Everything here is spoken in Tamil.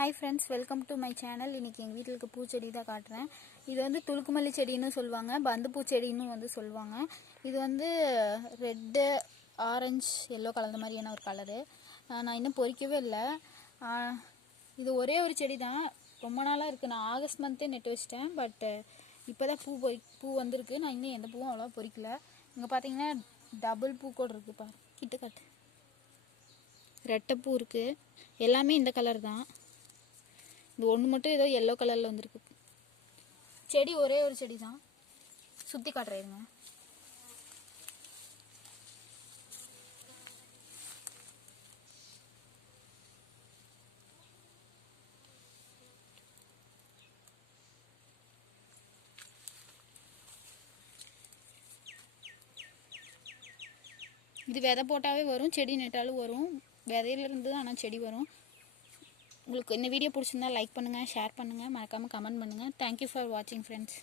Hi friends, welcome to my channel. இன்றைக்கி எங்கள் வீட்டில் இருக்க பூச்செடி தான் காட்டுறேன். இது வந்து துளுக்குமல்லி செடின்னு சொல்லுவாங்க, பந்து பூச்செடின்னு வந்து சொல்லுவாங்க. இது வந்து ரெட்டு, ஆரஞ்சு, எல்லோ கலந்த மாதிரியான ஒரு கலரு. நான் இன்னும் பொறிக்கவே இல்லை. இது ஒரே ஒரு செடி தான், ரொம்ப நாளாக இருக்குது. நான் ஆகஸ்ட் மந்த்தே நெட்டு வச்சிட்டேன். பட்டு இப்போ தான் பூ வந்திருக்கு. நான் இன்னும் எந்த பூவும் அவ்வளோவா பொறிக்கல. இங்கே பார்த்தீங்கன்னா டபுள் பூ கூட இருக்குப்பா, கிட்ட காட்டு. ரெட்டை பூ இருக்குது. எல்லாமே இந்த கலர் தான். இந்த ஒன்று மட்டும் ஏதோ எல்லோ கலரில் வந்துருக்கு. செடி ஒரே ஒரு செடி தான். சுற்றி காட்டுறேங்க. இது விதை போட்டாவே வரும், செடி நட்டாலும் வரும். விதையிலேருந்து ஆனால் செடி வரும். உங்களுக்கு இந்த வீடியோ பிடிச்சிருந்தா லைக் பண்ணுங்கள், ஷேர் பண்ணுங்கள், மறக்காமல் கமெண்ட் பண்ணுங்கள். தேங்க்யூ ஃபார் வாட்சிங் ஃப்ரெண்ட்ஸ்.